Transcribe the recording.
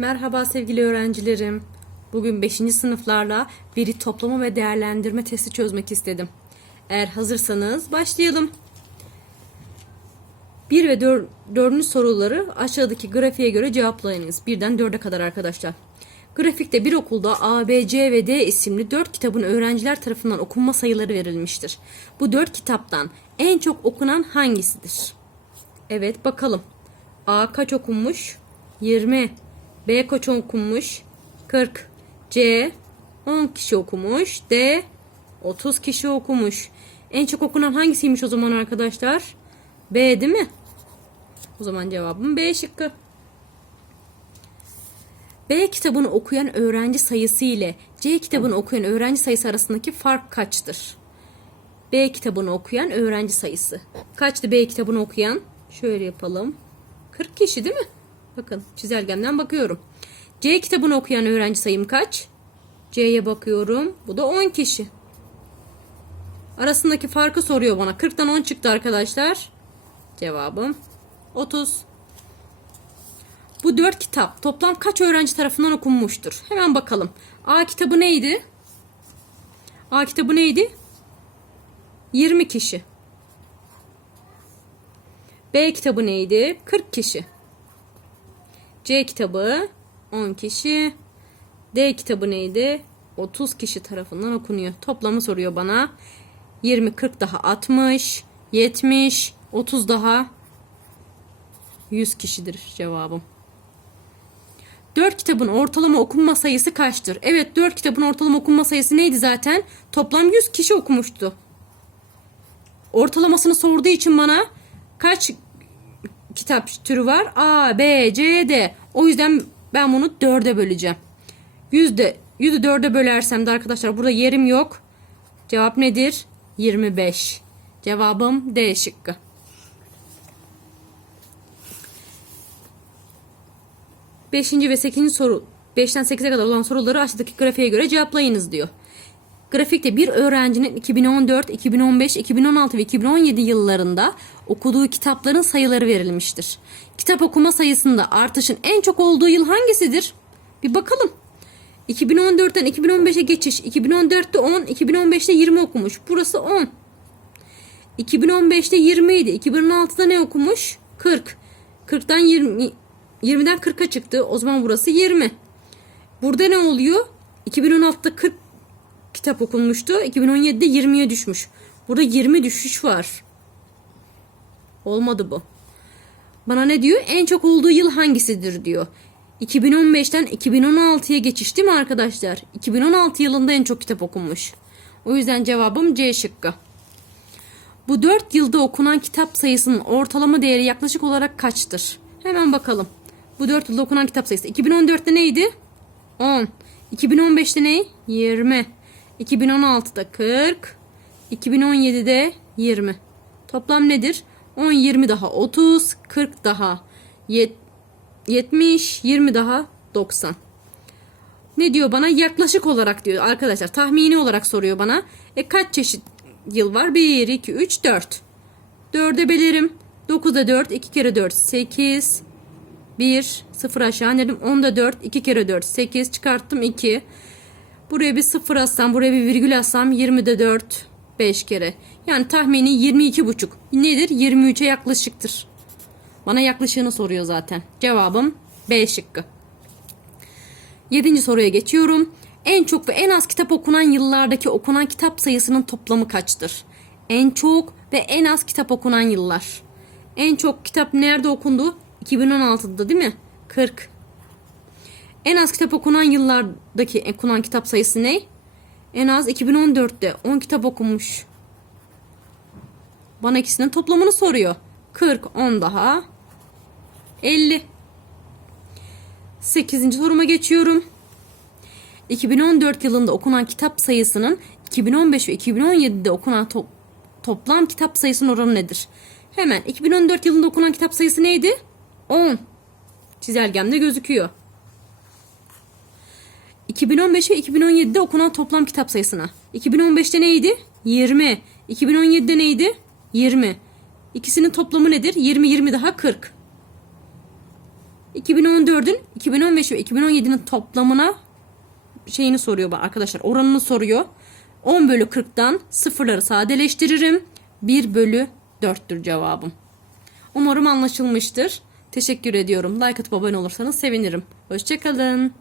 Merhaba sevgili öğrencilerim. Bugün 5. sınıflarla veri toplama ve değerlendirme testi çözmek istedim. Eğer hazırsanız başlayalım. 1 ve 4. 4. soruları aşağıdaki grafiğe göre cevaplayınız. 1'den 4'e kadar arkadaşlar. Grafikte bir okulda A, B, C ve D isimli 4 kitabın öğrenciler tarafından okunma sayıları verilmiştir. Bu 4 kitaptan en çok okunan hangisidir? Evet bakalım. A kaç okunmuş? 20. B kaç okunmuş? 40. C 10 kişi okumuş. D 30 kişi okumuş. En çok okunan hangisiymiş o zaman arkadaşlar? B değil mi? O zaman cevabım B şıkkı. B kitabını okuyan öğrenci sayısı ile C kitabını okuyan öğrenci sayısı arasındaki fark kaçtır? B kitabını okuyan öğrenci sayısı. Kaçtı B kitabını okuyan? Şöyle yapalım. 40 kişi değil mi? Bakın çizelgemden bakıyorum. C kitabını okuyan öğrenci sayım kaç? C'ye bakıyorum. Bu da 10 kişi. Arasındaki farkı soruyor bana. 40'tan 10 çıktı arkadaşlar. Cevabım 30. Bu 4 kitap toplam kaç öğrenci tarafından okunmuştur? Hemen bakalım. A kitabı neydi? A kitabı neydi? 20 kişi. B kitabı neydi? 40 kişi. C kitabı 10 kişi. D kitabı neydi? 30 kişi tarafından okunuyor. Toplamı soruyor bana. 20, 40 daha 60, 70, 30 daha 100 kişidir cevabım. 4 kitabın ortalama okunma sayısı kaçtır? Evet 4 kitabın ortalama okunma sayısı neydi zaten? Toplam 100 kişi okumuştu. Ortalamasını sorduğu için bana kaç kitap türü var? A, B, C, D. O yüzden ben bunu 4'e böleceğim. Yüzde, yüzü 4'e bölersem de arkadaşlar burada yerim yok. Cevap nedir? 25. Cevabım D şıkkı. Beşinci ve sekizinci soru 5'ten 8'e kadar olan soruları aşağıdaki grafiğe göre cevaplayınız diyor. Grafikte bir öğrencinin 2014, 2015, 2016 ve 2017 yıllarında okuduğu kitapların sayıları verilmiştir. Kitap okuma sayısında artışın en çok olduğu yıl hangisidir? Bir bakalım. 2014'ten 2015'e geçiş. 2014'te 10, 2015'te 20 okumuş. Burası 10. 2015'te 20 idi. 2016'da ne okumuş? 40. 40'tan 20 20'den 40'a çıktı. O zaman burası 20. Burada ne oluyor? 2016'da 40 kitap okunmuştu. 2017'de 20'ye düşmüş. Burada 20 düşüş var. Olmadı bu. Bana ne diyor? En çok olduğu yıl hangisidir diyor. 2015'ten 2016'ya geçiş değil mi arkadaşlar? 2016 yılında en çok kitap okunmuş. O yüzden cevabım C şıkkı. Bu 4 yılda okunan kitap sayısının ortalama değeri yaklaşık olarak kaçtır? Hemen bakalım. Bu 4 yılda okunan kitap sayısı. 2014'te neydi? 10. 2015'te ne? 20. 2016'da 40. 2017'de 20. Toplam nedir? 10, 20 daha 30, 40 daha 70, 20 daha 90. Ne diyor bana? Yaklaşık olarak diyor arkadaşlar. Tahmini olarak soruyor bana. E kaç çeşit yıl var? 1, 2, 3, 4. 4'e belirim. 9'da 4, 2 kere 4, 8. 1, 0 aşağı inelim. 10'da 4, 2 kere 4, 8. Çıkarttım 2. Buraya bir 0 atsam, buraya bir virgül atsam 20'de 4, 5 kere. Yani tahmini 22,5. Nedir? 23'e yaklaşıktır. Bana yaklaşığını soruyor zaten. Cevabım B şıkkı. Yedinci soruya geçiyorum. En çok ve en az kitap okunan yıllardaki okunan kitap sayısının toplamı kaçtır? En çok ve en az kitap okunan yıllar. En çok kitap nerede okundu? 2016'da değil mi? 40. En az kitap okunan yıllardaki okunan kitap sayısı ne? En az 2014'te 10 kitap okunmuş. Bana ikisinin toplamını soruyor. 40, 10 daha. 50. 8. soruma geçiyorum. 2014 yılında okunan kitap sayısının 2015 ve 2017'de okunan to- toplam kitap sayısının oranı nedir? Hemen 2014 yılında okunan kitap sayısı neydi? 10. Çizelgemde gözüküyor. 2015 ve 2017'de okunan toplam kitap sayısına. 2015'te neydi? 20. 2017'de neydi? 20. İkisinin toplamı nedir? 20 20 daha 40. 2014'ün 2015 ve 2017'nin toplamına şeyini soruyor bana arkadaşlar. Oranını soruyor. 10 bölü 40'tan sıfırları sadeleştiririm. 1 bölü 4'tür cevabım. Umarım anlaşılmıştır. Teşekkür ediyorum. Like atıp abone olursanız sevinirim. Hoşçakalın.